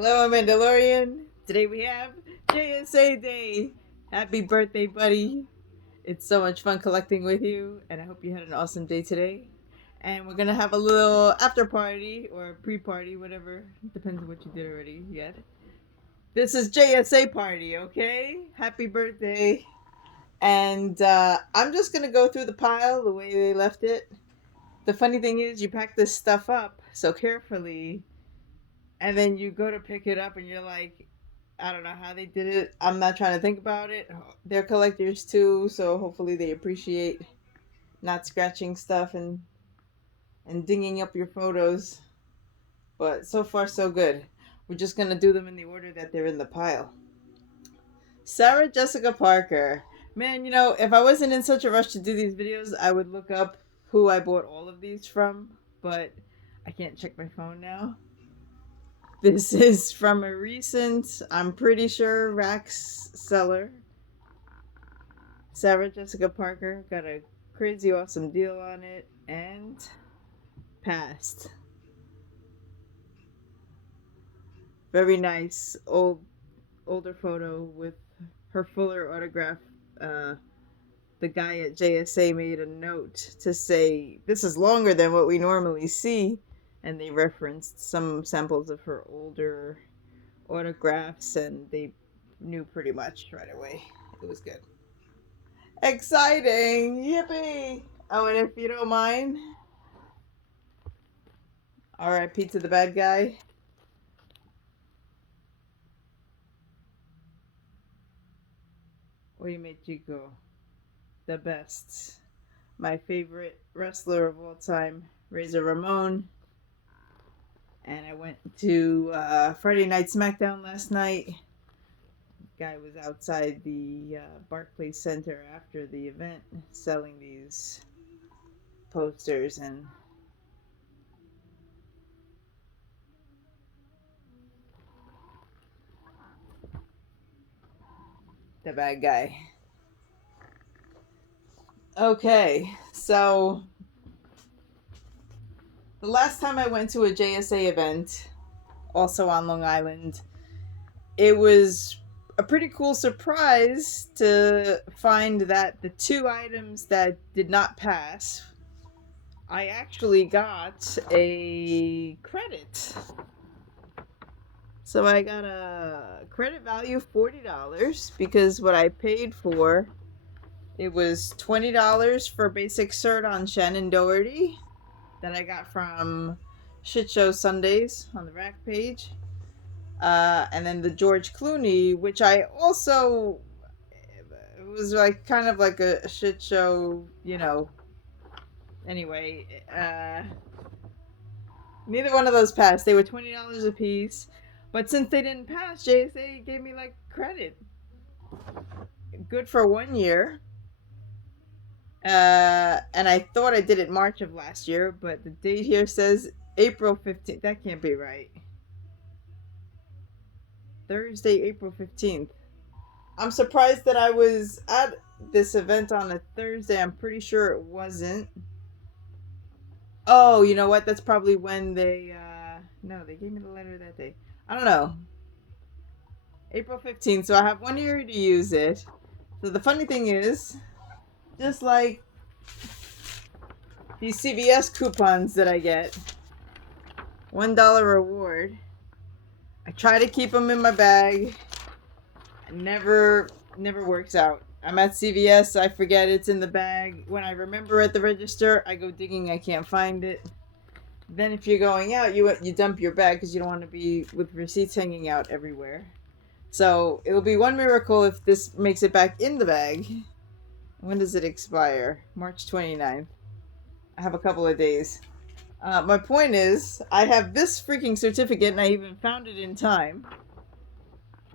Hello, Amandalorean. Today we have JSA Day. Happy birthday, buddy. It's so much fun collecting with you, and I hope you had an awesome day today. And we're gonna have a little after party or pre party, whatever. Depends on what you did already yet. This is JSA party, okay? Happy birthday. And I'm just gonna go through the pile the way they left it. The funny thing is, you pack this stuff up so carefully, and then you go to pick it up and you're like, I don't know how they did it. I'm not trying to think about it. They're collectors too, so hopefully they appreciate not scratching stuff and dinging up your photos. But so far so good. We're just going to do them in the order that they're in the pile. Sarah Jessica Parker. Man, if I wasn't in such a rush to do these videos, I would look up who I bought all of these from, but I can't check my phone now. This is from a recent, I'm pretty sure, Rax seller. Sarah Jessica Parker got a crazy awesome deal on it and passed. Very nice older photo with her fuller autograph. The guy at JSA made a note to say this is longer than what we normally see, and they referenced some samples of her older autographs, and they knew pretty much right away. It was good. Exciting! Yippee! Oh, and if you don't mind, R.I.P. to the bad guy. Oyemechiko, the best. My favorite wrestler of all time, Razor Ramon. And I went to Friday Night SmackDown last night. Guy was outside the Barclays Center after the event selling these posters, and the bad guy. Okay, so the last time I went to a JSA event, also on Long Island, it was a pretty cool surprise to find that the two items that did not pass, I actually got a credit. So I got a credit value of $40 because what I paid for, it was $20 for basic cert on Shannon Doherty that I got from Shit Show Sundays on the Rack page. And then the George Clooney, which I also, it was like kind of like a shit show, Anyway, neither one of those passed. They were $20 a piece. But since they didn't pass, JSA gave me like credit. Good for 1 year. And I thought I did it March of last year, but the date here says April 15th. That can't be right. Thursday, April 15th. I'm surprised that I was at this event on a Thursday. I'm pretty sure it wasn't. Oh, you know what? That's probably when they, no, they gave me the letter that day. I don't know. April 15th, so I have 1 year to use it. So the funny thing is, just like these CVS coupons that I get, $1 reward, I try to keep them in my bag. Never works out. I'm at CVS, I forget it's in the bag. When I remember at the register, I go digging, I can't find it. Then if you're going out, you dump your bag because you don't want to be with receipts hanging out everywhere. So it'll be one miracle if this makes it back in the bag. When does it expire? March 29th. I have a couple of days. My point is, I have this freaking certificate and I even found it in time.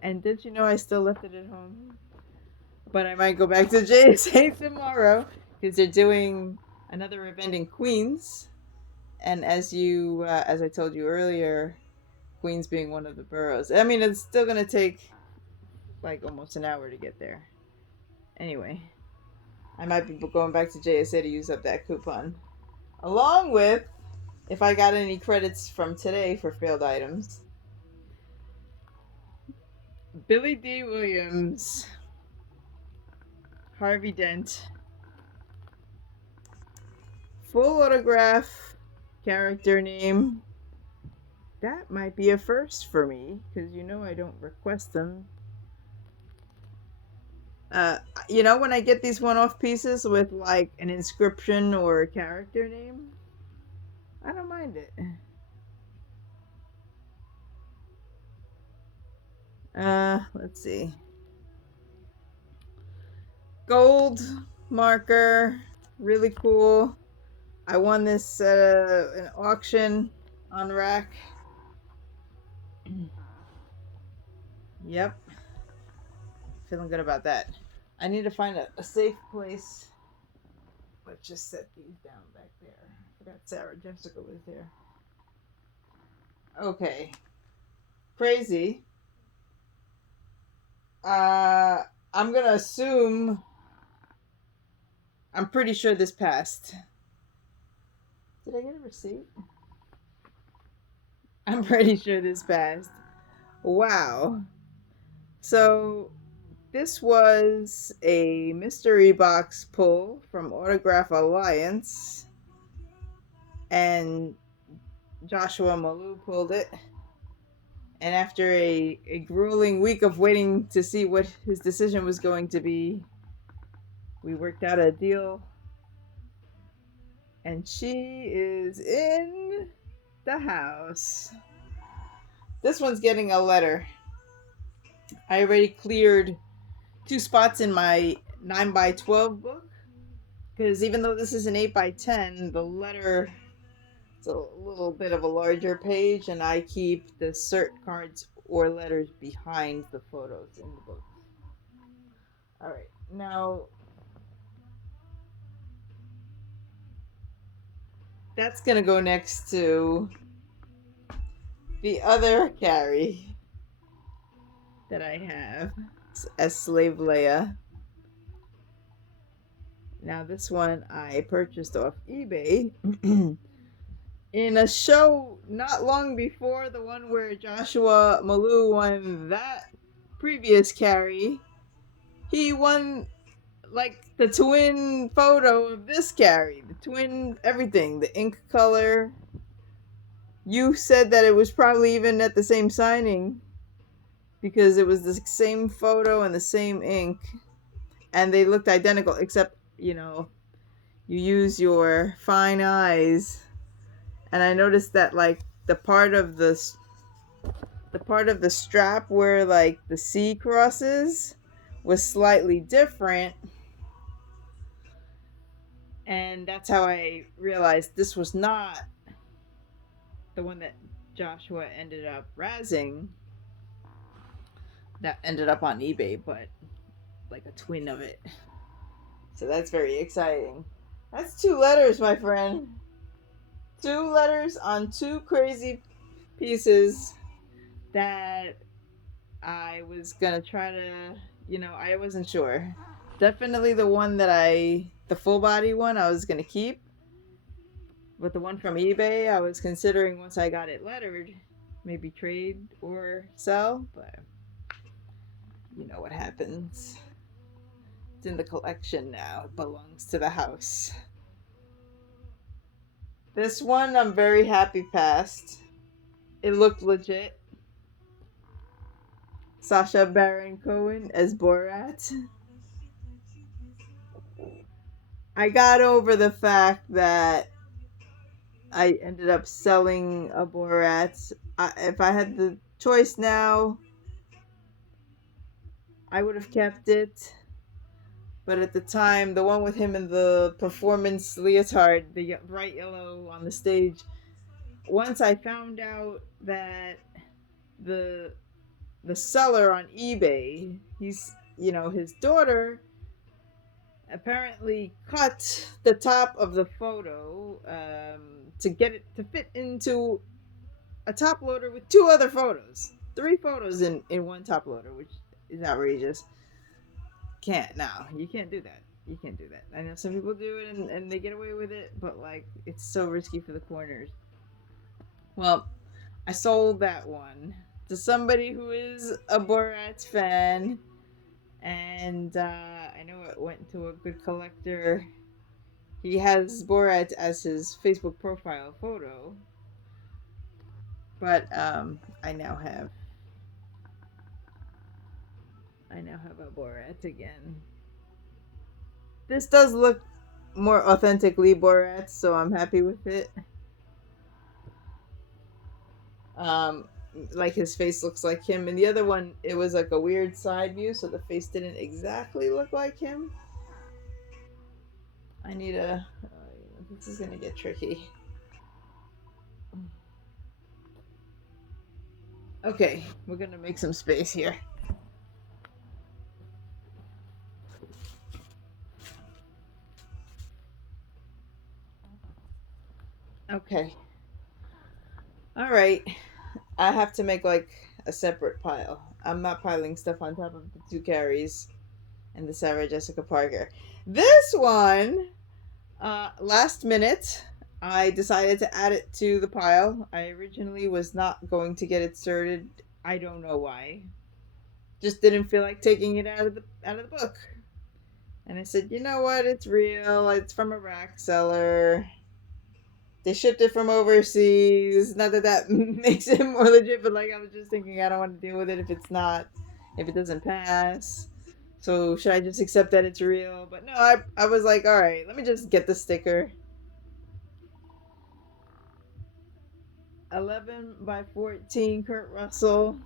And did you know I still left it at home? But I might go back to JSA tomorrow because they're doing another event in Queens. And as I told you earlier, Queens being one of the boroughs. I mean, it's still going to take like almost an hour to get there. Anyway, I might be going back to JSA to use up that coupon. Along with, if I got any credits from today for failed items. Billy D. Williams, Harvey Dent, full autograph, character name. That might be a first for me, because you know I don't request them. Uh, when I get these one-off pieces with like an inscription or a character name, I don't mind it. Let's see. Gold marker, really cool. I won this at an auction on Rack. Yep, feeling good about that. I need to find a safe place. Let's just set these down back there. I forgot Sarah Jessica was there. Okay. Crazy. I'm gonna assume. I'm pretty sure this passed. Did I get a receipt? I'm pretty sure this passed. Wow. So this was a mystery box pull from Autograph Alliance, and Joshua Malou pulled it. And after a grueling week of waiting to see what his decision was going to be, we worked out a deal. And she is in the house. This one's getting a letter. I already cleared 2 spots in my 9x12 book, because even though this is an 8x10, the letter is a little bit of a larger page, and I keep the cert cards or letters behind the photos in the book. Alright, now that's gonna go next to the other Carrie that I have as Slave Leia. Now this one I purchased off eBay in a show not long before the one where Joshua Malou won that previous Carrie. He won like the twin photo of this Carrie, the twin everything, the ink color. You said that it was probably even at the same signing because it was the same photo and the same ink, and they looked identical, except you use your fine eyes, and I noticed that like the part of the strap where like the C crosses was slightly different, and that's how I realized this was not the one that Joshua ended up razzing, that ended up on eBay, but like a twin of it. So that's very exciting. That's 2 letters, my friend. 2 letters on 2 crazy pieces that I was gonna try to, I wasn't sure. Definitely the one that the full body one, I was gonna keep. But the one from eBay, I was considering once I got it lettered, maybe trade or sell, but you know what happens. It's in the collection now. It belongs to the house. This one I'm very happy passed. It looked legit. Sacha Baron Cohen as Borat. I got over the fact that I ended up selling a Borat. If I had the choice now, I would have kept it. But at the time, the one with him in the performance leotard, the bright yellow on the stage, once I found out that the seller on eBay, he's, his daughter apparently cut the top of the photo to get it to fit into a top loader with 2 other photos. 3 photos in one top loader, which is outrageous. You can't do that. You can't do that. I know some people do it and they get away with it, but like it's so risky for the corners. Well, I sold that one. to somebody who is a Borat fan, and I know it went to a good collector. He has Borat as his Facebook profile photo, but I now have a Borat again. This does look more authentically Borat, so I'm happy with it. Um, like his face looks like him, and the other one it was like a weird side view, so the face didn't exactly look like him. I need a. This is gonna get tricky. Okay, we're gonna make some space here. Okay. All right. I have to make like a separate pile. I'm not piling stuff on top of the two carries and the Sarah Jessica Parker. This one, last minute, I decided to add it to the pile. I originally was not going to get it sorted. I don't know why. Just didn't feel like taking it out of the book. And I said, you know what? It's real. It's from a rack seller. They shipped it from overseas. Not that that makes it more legit, but like I was just thinking, I don't want to deal with it if it doesn't pass. So should I just accept that it's real? But no, I was like, all right, let me just get the sticker. 11 by 14, Kurt Russell.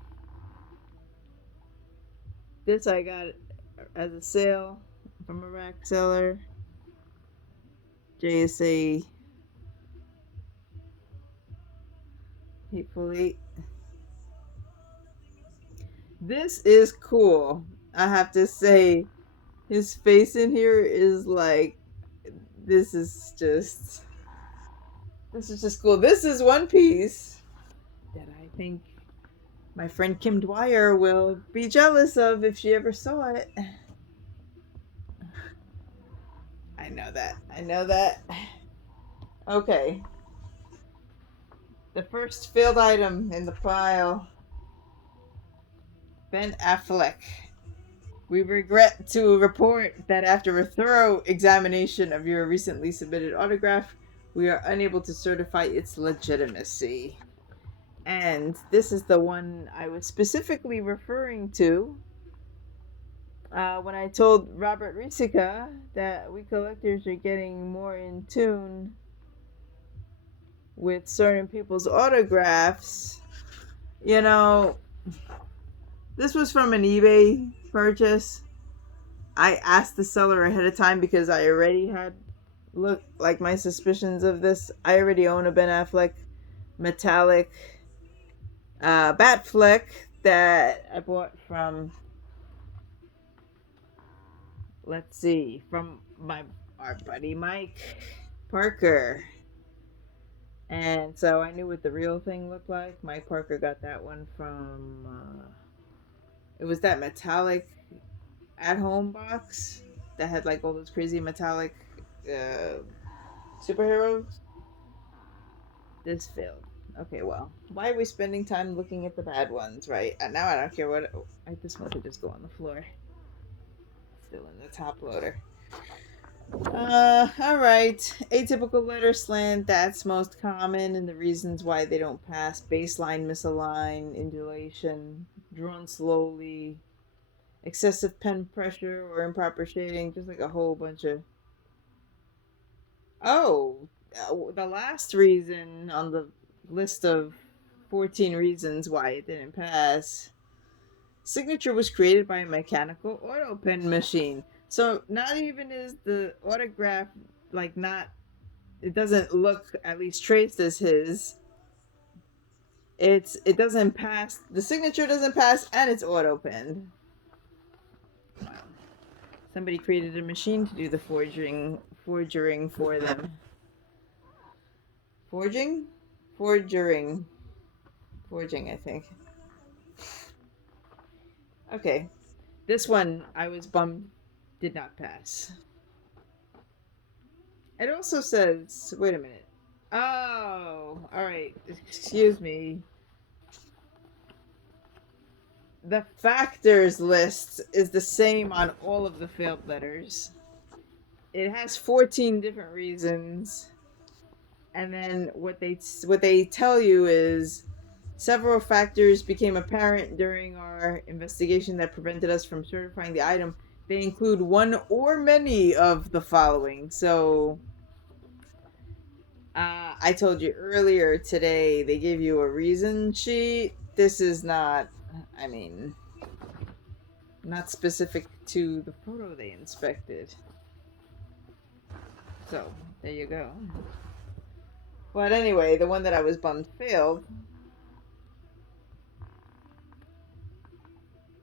This I got as a sale from a rack seller. JSA. Hateful Eight. This is cool. I have to say, his face in here is like, this is just, this is just cool. This is one piece that I think my friend Kim Dwyer will be jealous of if she ever saw it. I know that. I know that. Okay. The first failed item in the pile. Ben Affleck. We regret to report that after a thorough examination of your recently submitted autograph, we are unable to certify its legitimacy. And this is the one I was specifically referring to when I told Robert Risica that we collectors are getting more in tune with certain people's autographs. You know, this was from an eBay purchase. I asked the seller ahead of time because I already had like my suspicions of this. I already own a Ben Affleck metallic Batfleck that I bought from, let's see, from our buddy Mike Parker. And so I knew what the real thing looked like. Mike Parker got that one from it was that metallic at home box that had like all those crazy metallic superheroes. This failed. Okay, well, why are we spending time looking at the bad ones, right? Now I don't care what. This one could just go on the floor. Still in the top loader. All right. Atypical letter slant, that's most common, and the reasons why they don't pass: baseline misaligned, indulation, drawn slowly, excessive pen pressure, or improper shading. Just like a whole bunch of. Oh, the last reason on the list of 14 reasons why it didn't pass. Signature was created by a mechanical auto pen machine. So not even is the autograph like not, it doesn't look at least traced as his. It doesn't pass. The signature doesn't pass, and it's auto penned. Wow. Somebody created a machine to do the forging for them. Forging, forging. I think. Okay, this one I was bummed did not pass. It also says, wait a minute. Oh, all right. Excuse me. the factors list is the same on all of the failed letters. It has 14 different reasons, and then what they tell you is several factors became apparent during our investigation that prevented us from certifying the item. They include one or many of the following. So, I told you earlier today they gave you a reason sheet. This is not, I mean, not specific to the photo they inspected. So, there you go. But anyway, the one that I was bummed failed.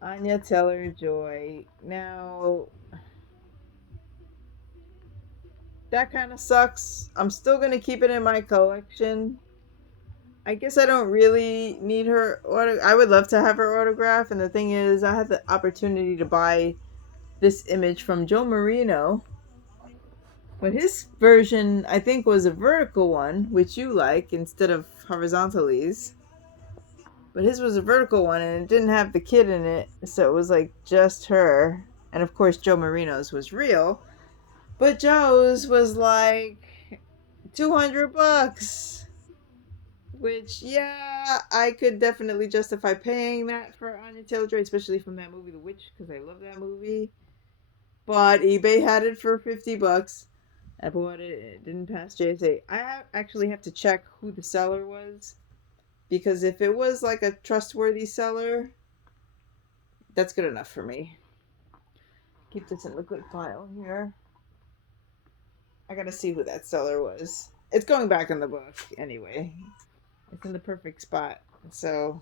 Anya Teller Joy. Now, that kind of sucks. I'm still going to keep it in my collection. I guess I don't really need her I would love to have her autograph, and the thing is, I had the opportunity to buy this image from Joe Marino, but his version I think was a vertical one, which you like, instead of horizontalies. But his was a vertical one, and it didn't have the kid in it, so it was like just her. And of course, Joe Marino's was real, but Joe's was like $200, which, yeah, I could definitely justify paying that for Anya Taylor-Joy, especially from that movie The Witch, because I love that movie. But eBay had it for $50. I bought it. It didn't pass JSA. Actually have to check who the seller was, because if it was like a trustworthy seller, that's good enough for me. Keep this in the good file here. I gotta see who that seller was. It's going back in the book anyway. It's in the perfect spot. So,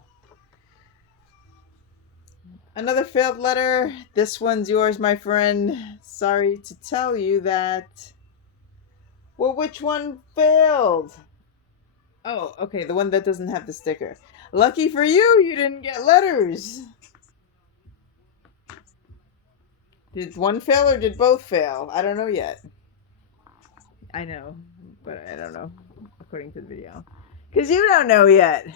another failed letter. This one's yours, my friend. Sorry to tell you that. Well, which one failed? Oh, okay, the one that doesn't have the sticker. Lucky for you, you didn't get letters. Did one fail or did both fail? I don't know yet. I know, but I don't know, according to the video. Because you don't know yet.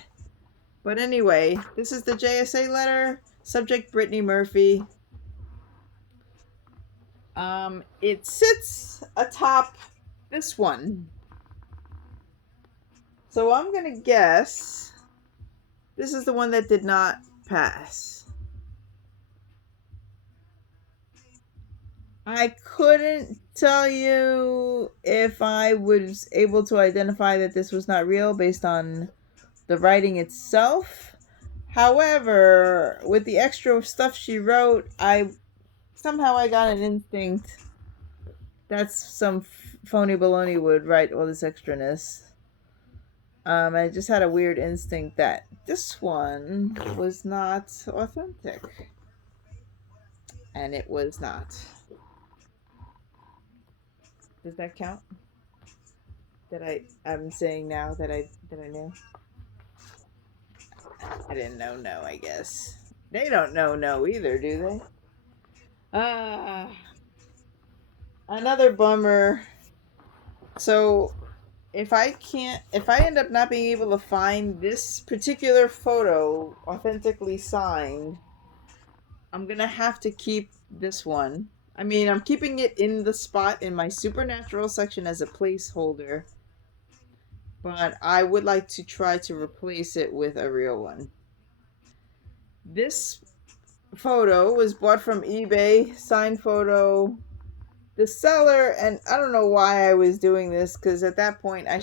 But anyway, this is the JSA letter. Subject Brittany Murphy. It sits atop this one. So I'm gonna guess this is the one that did not pass. I couldn't tell you if I was able to identify that this was not real based on the writing itself. However, with the extra stuff she wrote, I got an instinct that's some phony baloney would write all this extraness. I just had a weird instinct that this one was not authentic, and it was not. Does that count? I'm saying now that I knew. I didn't know no, I guess. They don't know no either, do they? Another bummer. So if I end up not being able to find this particular photo authentically signed, I'm gonna have to keep this one. I mean, I'm keeping it in the spot in my supernatural section as a placeholder, but I would like to try to replace it with a real one. This photo was bought from eBay, signed photo. The seller, and I don't know why I was doing this, because at that point I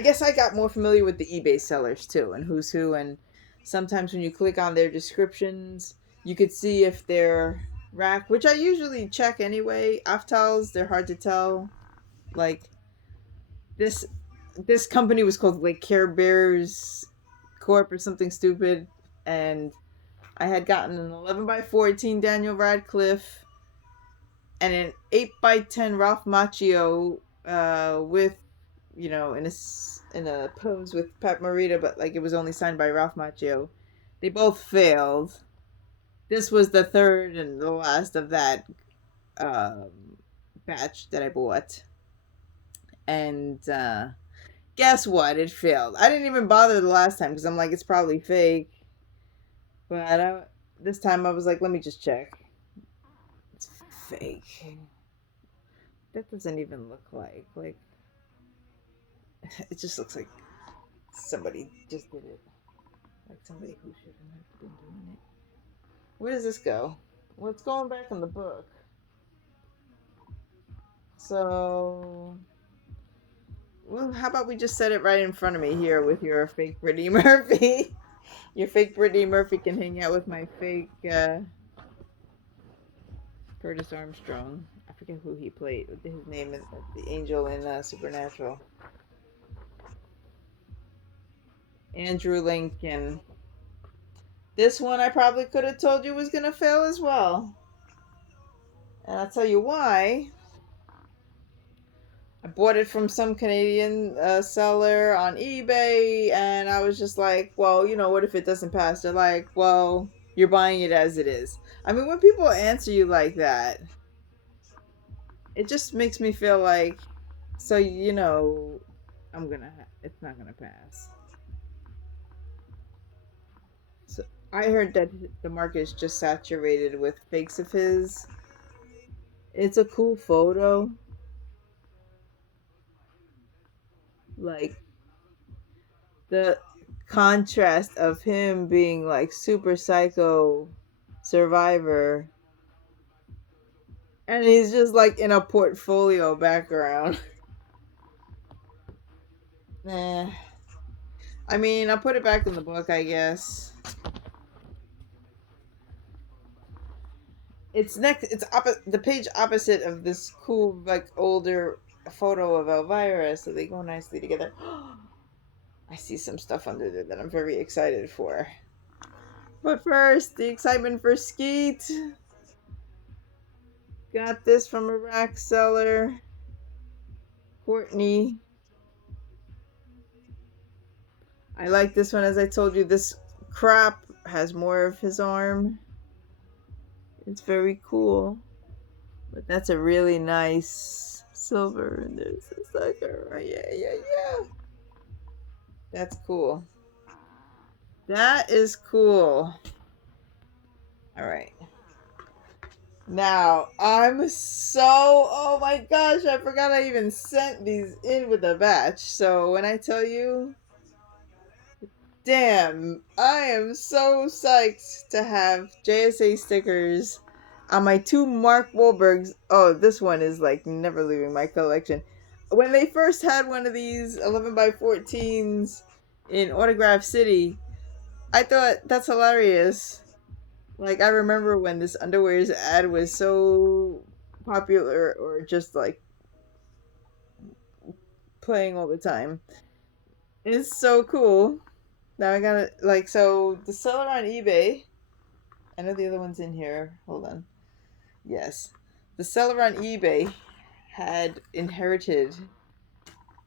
guess I got more familiar with the eBay sellers too, and who's who, and sometimes when you click on their descriptions, you could see if they're rack, which I usually check anyway. Aftals, they're hard to tell. Like, this company was called like Care Bears Corp or something stupid, and I had gotten an 11 by 14 Daniel Radcliffe and an 8 by 10 Ralph Macchio, with, in a pose with Pat Morita, but like it was only signed by Ralph Macchio. They both failed. This was the third and the last of that batch that I bought, and guess what? It failed. I didn't even bother the last time because I'm like, it's probably fake. But this time I was like, let me just check. It's fake. That doesn't even look like it just looks like somebody just did it. Like somebody who shouldn't have been doing it. Where does this go? Well, it's going back in the book. So, well, how about we just set it right in front of me here with your fake Brittany Murphy? Your fake Brittany Murphy can hang out with my fake Curtis Armstrong. I forget who he played. His name is the angel in Supernatural. Andrew Lincoln. This one I probably could have told you was going to fail as well. And I'll tell you why. I bought it from some Canadian seller on eBay, and I was just like, well, you know, what if it doesn't pass? They're like, well, you're buying it as it is. I mean, when people answer you like that, it just makes me feel like, so, you know, it's not gonna pass. So I heard that the market is just saturated with fakes of his. It's a cool photo. Like the contrast of him being like super psycho survivor, and he's just like in a portfolio background. Nah. I mean, I'll put it back in the book, I guess. It's next. The page opposite of this cool, like older photo of Elvira, so they go nicely together. I see some stuff under there that I'm very excited for. But first, the excitement for Skeet. Got this from a rack seller. Courtney. I like this one. As I told you, this crop has more of his arm. It's very cool. But that's a really nice silver. And there's a sucker. Yeah. That's cool. That is cool. All right. Now, oh my gosh, I forgot I even sent these in with a batch. So when I tell you, damn, I am so psyched to have JSA stickers on my two Mark Wahlbergs. Oh, this one is like never leaving my collection. When they first had one of these 11 by 14s in Autograph City, I thought that's hilarious. Like, I remember when this underwear's ad was so popular, or just like playing all the time. It's so cool. Now I gotta, like, so the seller on eBay, I know the other one's in here. Hold on. Yes. The seller on eBay had inherited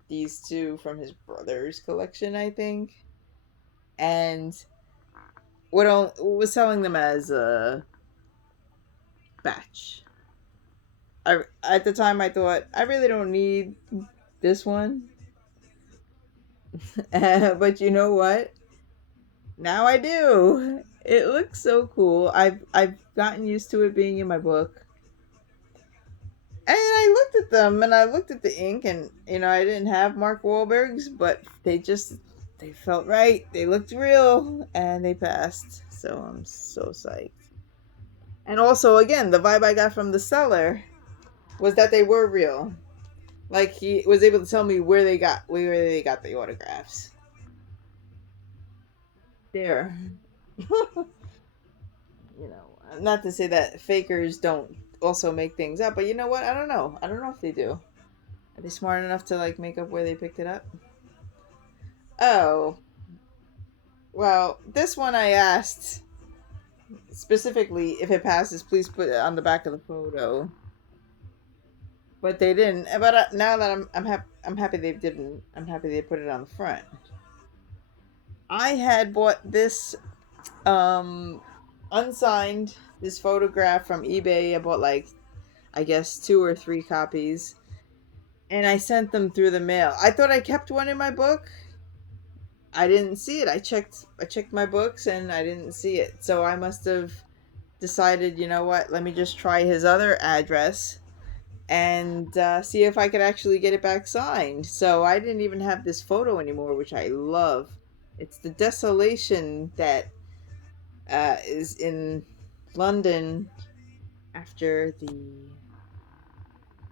these two from his brother's collection, I think. And was selling them as a batch. At the time I thought I really don't need this one. But you know what? Now I do. It looks so cool. I've gotten used to it being in my book. And I looked at them and I looked at the ink, and you know, I didn't have Mark Wahlberg's, but they felt right. They looked real and they passed. So I'm so psyched. And also, again, the vibe I got from the seller was that they were real. Like, he was able to tell me where they got the autographs. There. You know, not to say that fakers don't also make things up, but you know what? I don't know. I don't know if they do. Are they smart enough to like make up where they picked it up? Oh, well, this one I asked specifically, if it passes, please put it on the back of the photo. But they didn't. But now that I'm happy they didn't. I'm happy they put it on the front. I had bought this unsigned, this photograph from eBay. I bought like, I guess 2 or 3 copies, and I sent them through the mail. I thought I kept one in my book, I didn't see it. I checked my books and I didn't see it. So I must have decided, you know what? Let me just try his other address and see if I could actually get it back signed. So I didn't even have this photo anymore, which I love. It's the desolation that is in London after the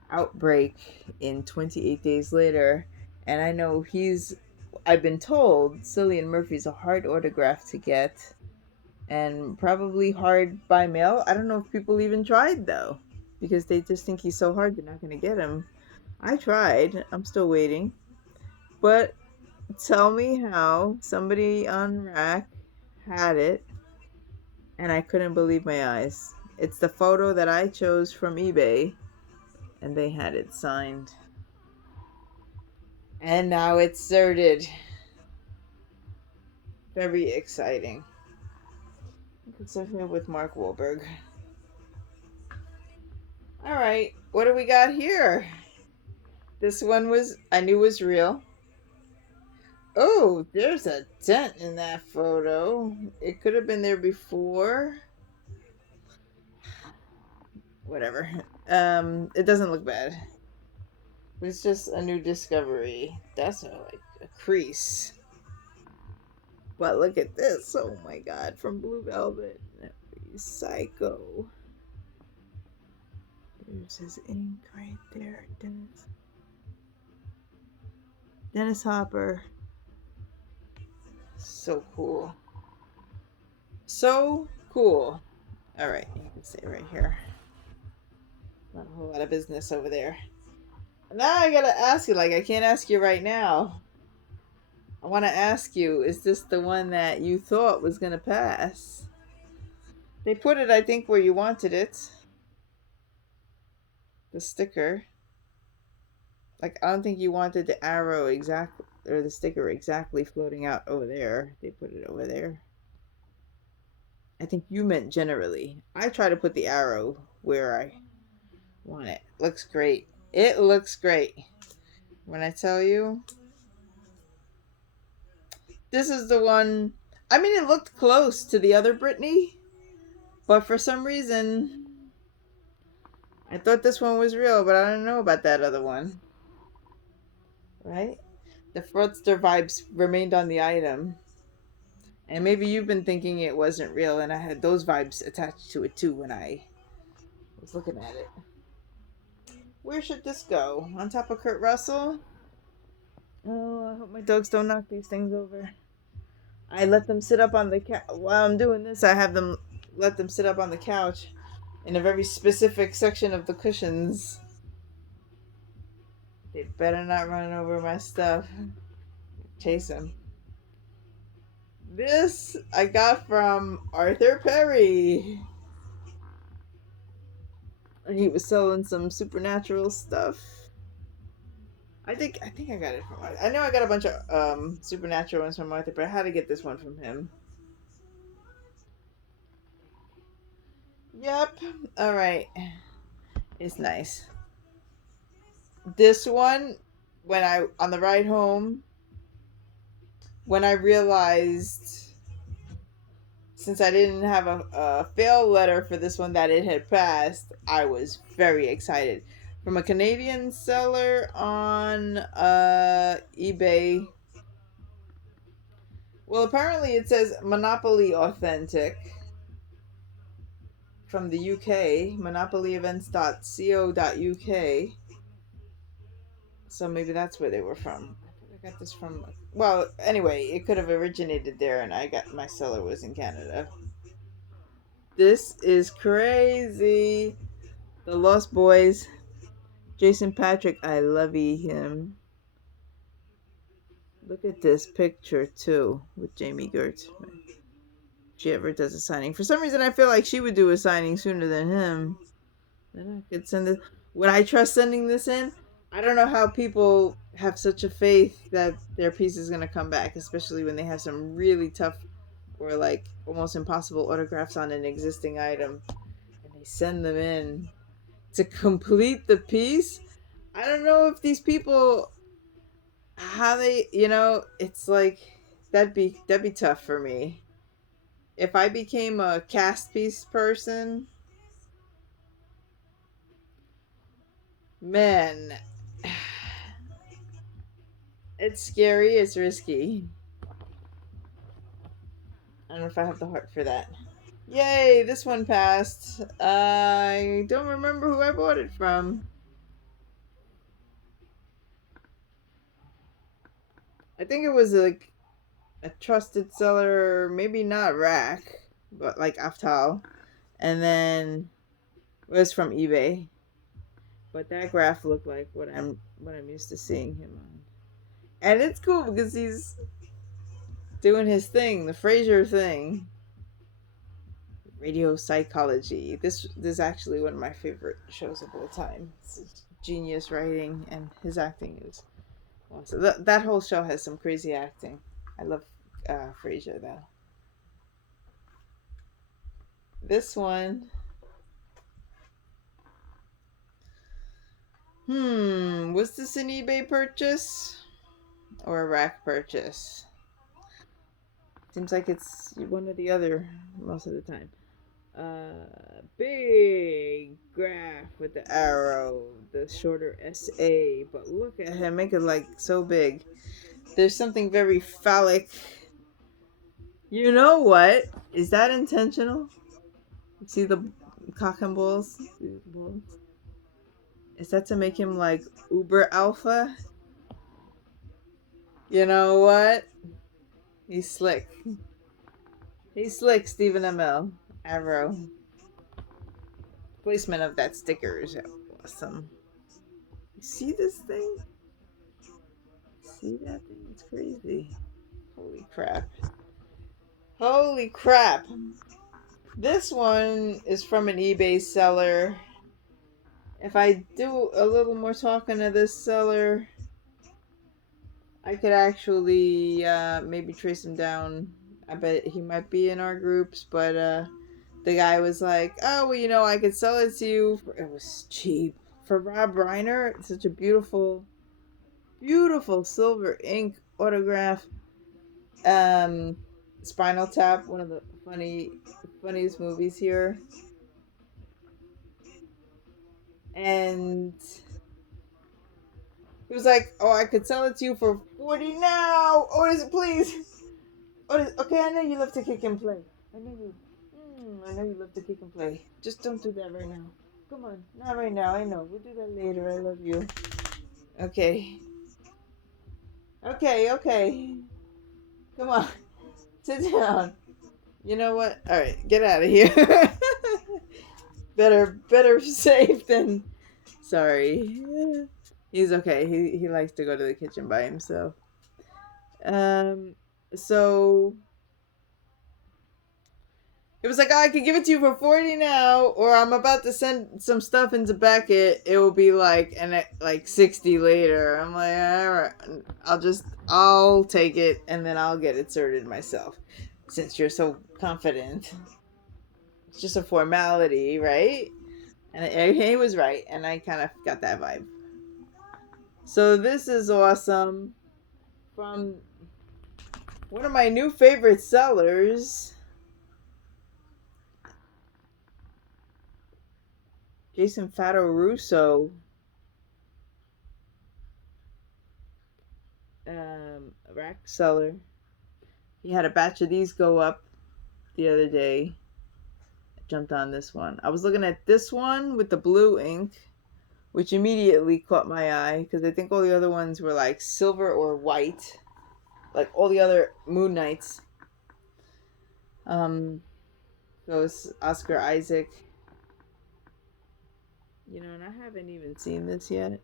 outbreak in 28 Days Later. And I know I've been told Cillian Murphy's a hard autograph to get and probably hard by mail. I don't know if people even tried though, because they just think he's so hard they're not going to get him. I tried. I'm still waiting. But tell me how somebody on Rack had it and I couldn't believe my eyes. It's the photo that I chose from eBay and they had it signed. And now it's sorted. Very exciting. You can surf me with Mark Wahlberg. Alright, what do we got here? This one I knew was real. Oh, there's a dent in that photo. It could have been there before. Whatever. It doesn't look bad. It's just a new discovery. That's a crease. But look at this. Oh my god, from Blue Velvet. Psycho. There's his ink right there. Dennis Hopper. So cool. So cool. Alright, you can stay right here. Not a whole lot of business over there. Now I gotta ask you, like, I can't ask you right now. I want to ask you, is this the one that you thought was gonna pass? They put it, I think, where you wanted it. The sticker. Like, I don't think you wanted the arrow exactly, or the sticker exactly floating out over there. They put it over there. I think you meant generally. I try to put the arrow where I want it. Looks great. It looks great. When I tell you, this is the one. I mean, it looked close to the other Britney, but for some reason, I thought this one was real, but I don't know about that other one. Right? The fraudster vibes remained on the item. And maybe you've been thinking it wasn't real, and I had those vibes attached to it too when I was looking at it. Where should this go? On top of Kurt Russell? Oh, I hope my dogs don't knock these things over. I let them sit up on the couch. While I'm doing this, I have them let them sit up on the couch in a very specific section of the cushions. They better not run over my stuff. Chase them. This I got from Arthur Perry. He was selling some supernatural stuff. I think I got it from. I know I got a bunch of supernatural ones from Arthur, but I had to get this one from him. Yep. All right. It's nice. This one, when I on the ride home, when I realized, since I didn't have a fail letter for this one, that it had passed, I was very excited. From a Canadian seller on eBay. Well, apparently it says Monopoly Authentic from the UK, monopolyevents.co.uk. So maybe that's where they were from. I got this from. Well, anyway, it could have originated there, and my seller was in Canada. This is crazy. The Lost Boys. Jason Patric, I love him. Look at this picture too with Jamie Gertz. If she ever does a signing. For some reason, I feel like she would do a signing sooner than him. Then I could send it. Would I trust sending this in? I don't know how people have such a faith that their piece is going to come back, especially when they have some really tough or like almost impossible autographs on an existing item and they send them in to complete the piece. I don't know if these people, how they, it's like that'd be tough for me. If I became a cast piece person, man, it's scary, it's risky. I don't know if I have the heart for that. Yay, this one passed. I don't remember who I bought it from. I think it was like a trusted seller, maybe not Rack, but like Aftal. And then it was from eBay. But that graph looked like what I'm used to seeing him on. And it's cool because he's doing his thing, the Fraser thing. Radio psychology. This is actually one of my favorite shows of all time. It's genius writing and his acting is awesome. That whole show has some crazy acting. I love Frasier though. This one, was this an eBay purchase or a rack purchase? Seems like it's one or the other most of the time. Big graph with the arrow, the shorter SA, but look at him, make it like so big. There's something very phallic. You know what? Is that intentional? See the cock and balls? Is that to make him like uber alpha? You know what? He's slick. He's slick, Stephen ML. Arrow. Placement of that sticker is awesome. You see this thing? See that thing? It's crazy. Holy crap. Holy crap. This one is from an eBay seller. If I do a little more talking to this seller, I could actually maybe trace him down. I bet he might be in our groups, but the guy was like, "Oh, well, I could sell it to you." It was cheap for Rob Reiner. It's such a beautiful, beautiful silver ink autograph. Spinal Tap, one of the funniest movies here, and he was like, "Oh, I could sell it to you for 40 now. Oh, is it please? Okay, I know you love to kick and play. I know you. I know you love to kick and play. Just don't do that right now. Come on, not right now. I know. We'll do that later. I love you. Okay. Okay. Come on, sit down. You know what? All right, get out of here. better safe than sorry. He's okay. He likes to go to the kitchen by himself. Um, so it was like, oh, I could give it to you for 40 now, or I'm about to send some stuff into Beckett. It will be like 60 later. I'm like, all right, I'll take it and then I'll get it sorted myself. Since you're so confident, it's just a formality, right? And he was right, and I kind of got that vibe. So this is awesome from one of my new favorite sellers, Jason Fatto Russo. A rack seller. He had a batch of these go up the other day. I jumped on this one. I was looking at this one with the blue ink, which immediately caught my eye because I think all the other ones were like silver or white, like all the other Moon Knights. Goes Oscar Isaac. And I haven't even seen this yet,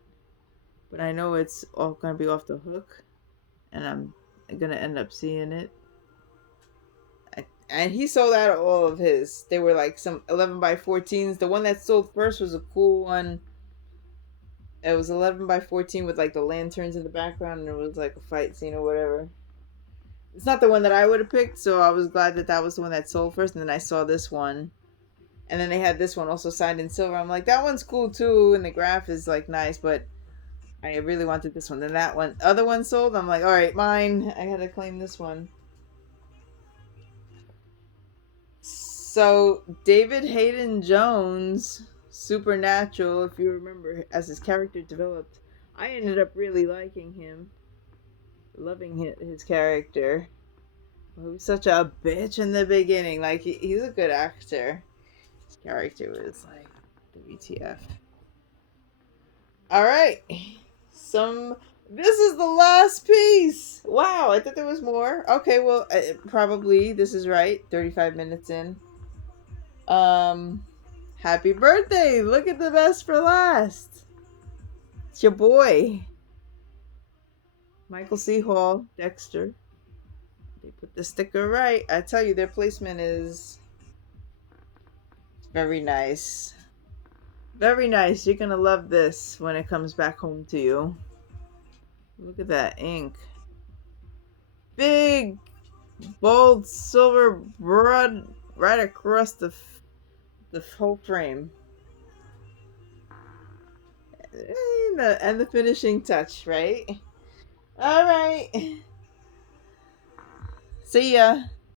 but I know it's all gonna be off the hook, and I'm gonna end up seeing it. And he sold out all of his. They were like some 11 by 14s. The one that sold first was a cool one. It was 11 by 14 with like the lanterns in the background, and it was like a fight scene or whatever. It's not the one that I would have picked, so I was glad that was the one that sold first. And then I saw this one, and then they had this one also signed in silver. I'm like, that one's cool too, and the graph is like nice, but I really wanted this one. Then that one, other one sold. I'm like, all right, mine. I gotta claim this one. So David Hayden Jones, Supernatural, if you remember, as his character developed, I ended up really liking him, loving his character. He was such a bitch in the beginning. Like he's a good actor. His character was like WTF. All right, some. This is the last piece. Wow, I thought there was more. Okay, well, probably this is right. 35 minutes in. Um, Happy birthday! Look at the best for last. It's your boy, Michael C. Hall, Dexter. They put the sticker right. I tell you, their placement is very nice. Very nice. You're gonna love this when it comes back home to you. Look at that ink. Big, bold silver broad right across the whole frame. And the finishing touch, right? All right. See ya.